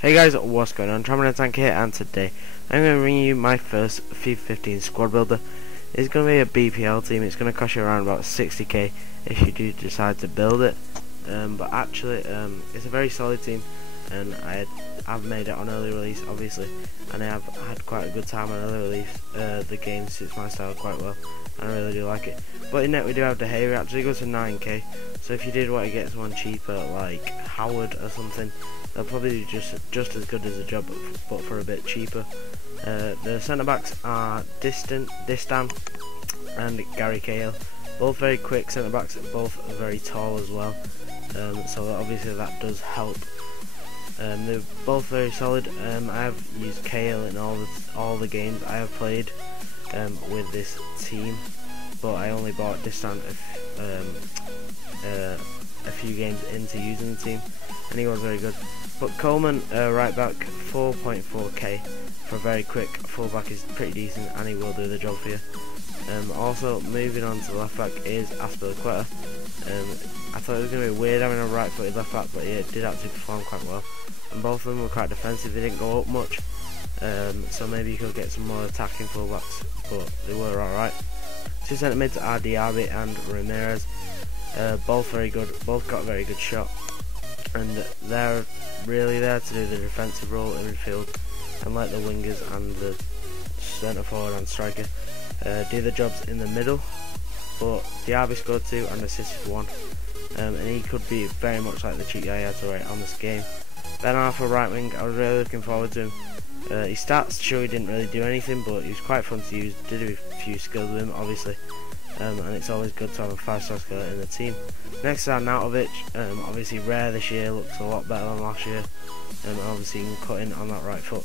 Hey guys, what's going on? Ramires here, and today I'm going to bring you my first FIFA 15 squad builder. It's going to be a BPL team. It's going to cost you around about 60k if you do decide to build it. But actually, it's a very solid team, and I've made it on early release, obviously, and I have had quite a good time on early release. The game suits my style quite well, and I really do like it. But in net we do have De Gea. It actually goes to 9k. So if you did want to get someone cheaper, like Howard or something, they'll probably do just as good as a job, but for a bit cheaper. The centre backs are Distan and Gary Cahill. Both very quick centre backs, both very tall as well. So obviously that does help. They're both very solid. I have used Cahill in all the games I have played with this team, but I only bought Distan a few games into using the team, and he was very good. But Coleman, right back, 4.4k for a very quick fullback is pretty decent, and he will do the job for you. Also, moving on to the left back is Azpilicueta. I thought it was going to be weird having a right-footed left back, but it did actually perform quite well. And both of them were quite defensive. They didn't go up much, so maybe you could get some more attacking fullbacks, but they were alright. Two centre mids are Diaby and Ramires. Both very good. Both got a very good shot, and they're really there to do the defensive role in midfield, and let the wingers and the centre forward and striker do the jobs in the middle. But Diaby scored 2 and assisted 1, and he could be very much like the cheat guy I had to rate on this game. Ben Arthur, right wing, I was really looking forward to him. His stats sure he didn't really do anything, but he was quite fun to use. Did a few skills with him, obviously. And it's always good to have a 5-star skiller in the team. Next is Arnautovic. Obviously rare this year, looks a lot better than last year. Obviously he can cut in on that right foot.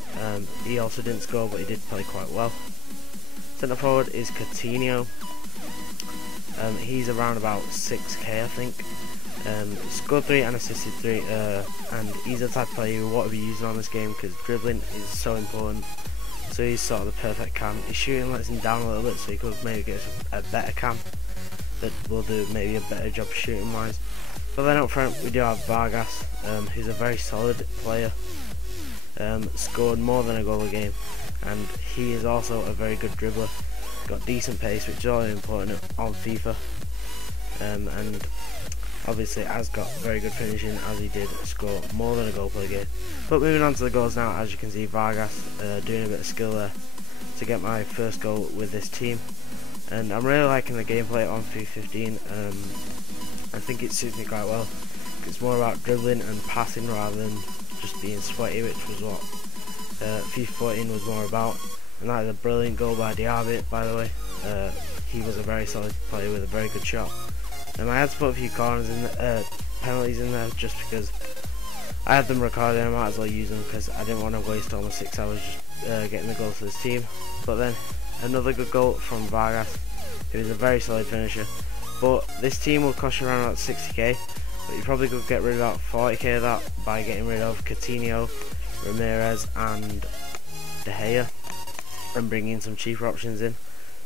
He also didn't score, but he did play quite well. Centre forward is Coutinho. He's around about 6k, I think. Scored 3 and assisted 3, and he's the type of player you want to be using on this game because dribbling is so important. So he's sort of the perfect cam. His shooting lets him down a little bit, so he could maybe get a better cam that will do maybe a better job shooting wise. But then up front we do have Vargas, who's a very solid player. Scored more than a goal a game, and he is also a very good dribbler. Got decent pace, which is all important on FIFA, and obviously has got very good finishing, as he did score more than a goal per game. But moving on to the goals now, as you can see, Vargas doing a bit of skill there to get my first goal with this team. And I'm really liking the gameplay on FIFA 15. I think it suits me quite well. It's more about dribbling and passing rather than just being sweaty, which was what FIFA 14 was more about. And that is a brilliant goal by Diaby, by the way. He was a very solid player with a very good shot. And I had to put a few corners in, penalties in there just because I had them recorded and I might as well use them because I didn't want to waste almost 6 hours just getting the goal for this team. But then another good goal from Vargas, who is a very solid finisher. But this team will cost you around about 60k, but you probably could get rid of about 40k of that by getting rid of Coutinho, Ramires and De Gea and bringing some cheaper options in.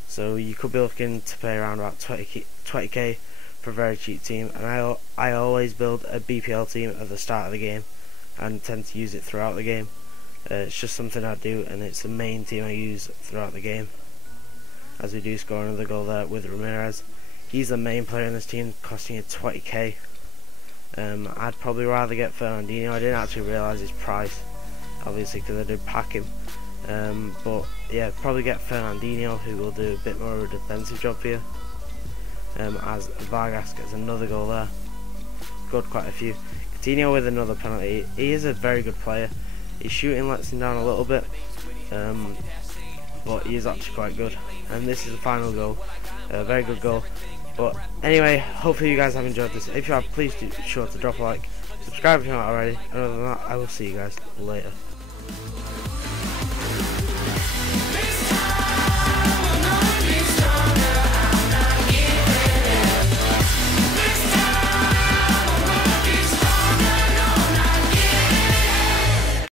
So you could be looking to pay around about 20k for a very cheap team. And I always build a BPL team at the start of the game and tend to use it throughout the game. It's just something I do, and it's the main team I use throughout the game. As we do score another goal there with Ramires. He's the main player in this team, costing you 20k. I'd probably rather get Fernandinho. I didn't actually realise his price, obviously, because I did pack him. But yeah, probably get Fernandinho, who will do a bit more of a defensive job for you. As Vargas gets another goal there. Scored quite a few. Coutinho with another penalty. He is a very good player. His shooting lets him down a little bit, but he is actually quite good. And this is the final goal. A very good goal. But anyway, hopefully you guys have enjoyed this. If you have, please do be sure to drop a like, subscribe if you're not already, and other than that, I will see you guys later.